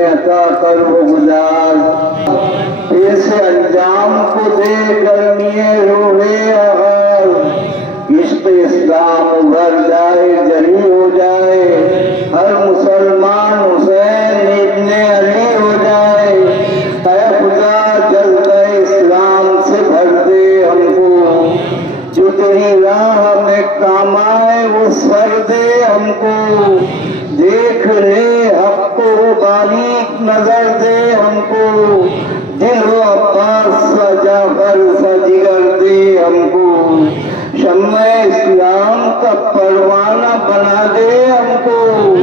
ہمیں عطا کر وہ گزار، ایسے انجام کو دے گرمی روح اغار، عشق اسلام ابھر جائے جلی ہو جائے، ہر مسلمان حسین ابن علی ہو جائے، اے خدا جذبہ اسلام سے بھر دے ہم کو، جو تیری راہ میں کام آئے وہ سر دے ہم کو، دیکھ لے حق کو باریک نظر دے ہم کو، دل و عباس سا جعفر سا جگر دے ہم کو، شمع اسلام کا پروانہ بنا دے ہم کو،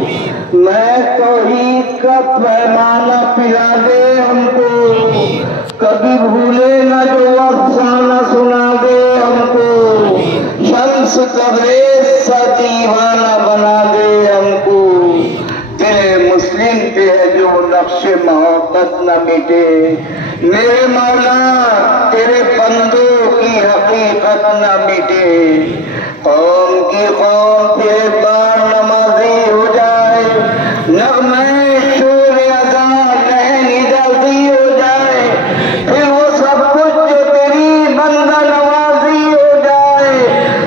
میں توحید کا پیمانہ پلا دے ہم کو، کبھی بھولے نہ جو افسانہ سنا دے ہم کو، شمس تبریز سا دیوانہ بنا دے ہم کو، دل مسلم پہ ہے جو نقش محبت نہ مٹے، میرے مولا تیرے بندوں کی حقیقت نہ مٹے، قوم کی قوم پھر بار نمازی ہو جائے، نغمے شور اذان لہن جلدی ہو جائے، پھر وہ سب کچھ جو تیری بندہ نوازی ہو جائے،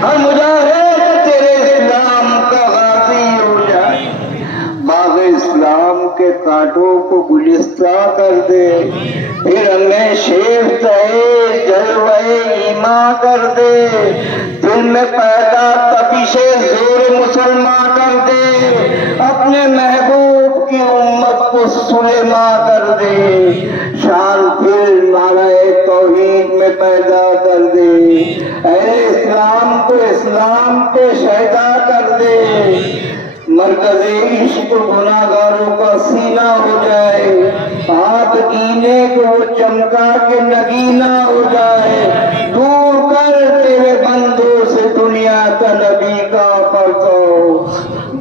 ہر مجاہد تیرے اسلام کا غازی ہو جائے، باغ اسلام کے کانٹوں کو گلستہ کر دے، پھر ہمیں شیف تہے جلوہ ایمان کر دے، دل میں پیدا تپش زور مسلمان کر دے، اپنے محبوب کی امت کو سلیمان کر دے، شان پھر نعرہ توحید میں پیدا کر دے، اے اسلام کو شہدا کر دے، مرکز عشق گناہگاروں کا سینہ ہو جائے، ہاتھ گینے کو وہ چمکا کے نگینہ ہو جائے، دور کر تیرے بندوں سے دنیا کا نبی کا پرتو،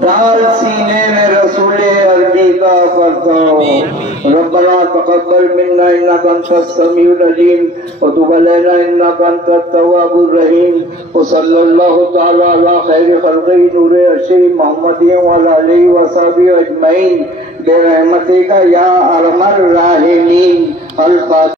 ڈال سینے میں رسول عربی کا پرتو، ربنا تقبل منا انك انت السميع العليم وتب علينا انك انت التواب الرحيم، وصلى الله تعالى على خير خلقه نور عرش محمد وعلى اله وصحبه اجمعين برحمتك يا ارحم الراحمين۔ الفاتحہ۔